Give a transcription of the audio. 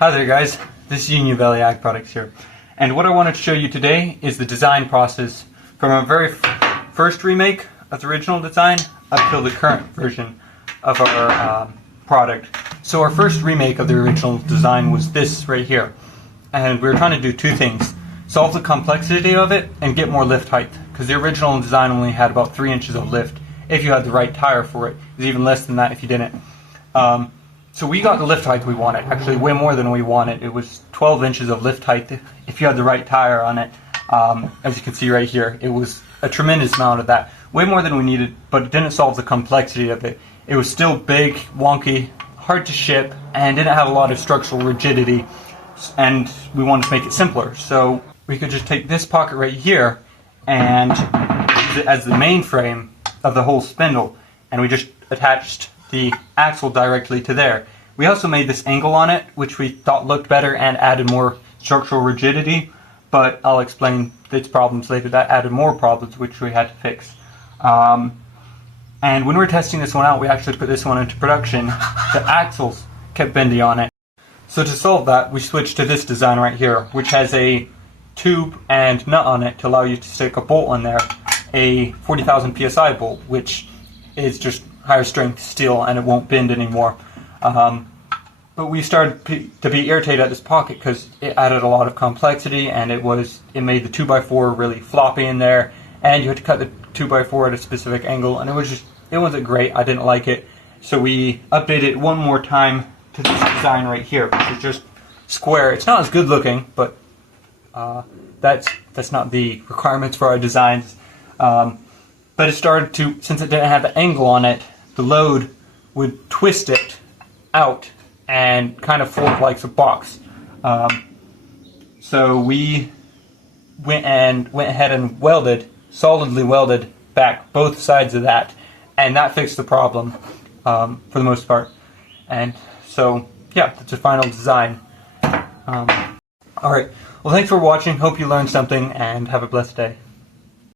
Hi there guys, this is Union Valley Ag Products here, and what I wanted to show you today is the design process from our very first remake of the original design up till the current version of our product. So our first remake of the original design was this right here, and we were trying to do two things: solve the complexity of it and get more lift height, because the original design only had about 3 inches of lift if you had the right tire for it. It was even less than that if you didn't. So we got the lift height we wanted, actually way more than we wanted. It was 12 inches of lift height if you had the right tire on it. As you can see right here, it was a tremendous amount of that. Way more than we needed, but it didn't solve the complexity of it. It was still big, wonky, hard to ship, and didn't have a lot of structural rigidity, and we wanted to make it simpler. So we could just take this pocket right here and use it as the main frame of the whole spindle, and we just attached the axle directly to there. We also made this angle on it, which we thought looked better and added more structural rigidity, but I'll explain its problems later. That added more problems which we had to fix. And when we were testing this one out, we actually put this one into production. The axles kept bending on it. So to solve that, we switched to this design right here, which has a tube and nut on it to allow you to stick a bolt in there, a 40,000 psi bolt, which is just higher strength steel and it won't bend anymore. But we started to be irritated at this pocket because it added a lot of complexity, and it made the 2x4 really floppy in there, and you had to cut the 2x4 at a specific angle, and it wasn't great. I didn't like it. So we updated it one more time to this design right here, which is just square. It's not as good looking, but that's not the requirements for our designs. But it started to, since it didn't have the angle on it, the load would twist it out and kind of fold like a box. So we went ahead and solidly welded back both sides of that, and that fixed the problem for the most part. And so, yeah, that's the final design. Alright, well, thanks for watching. Hope you learned something, and have a blessed day.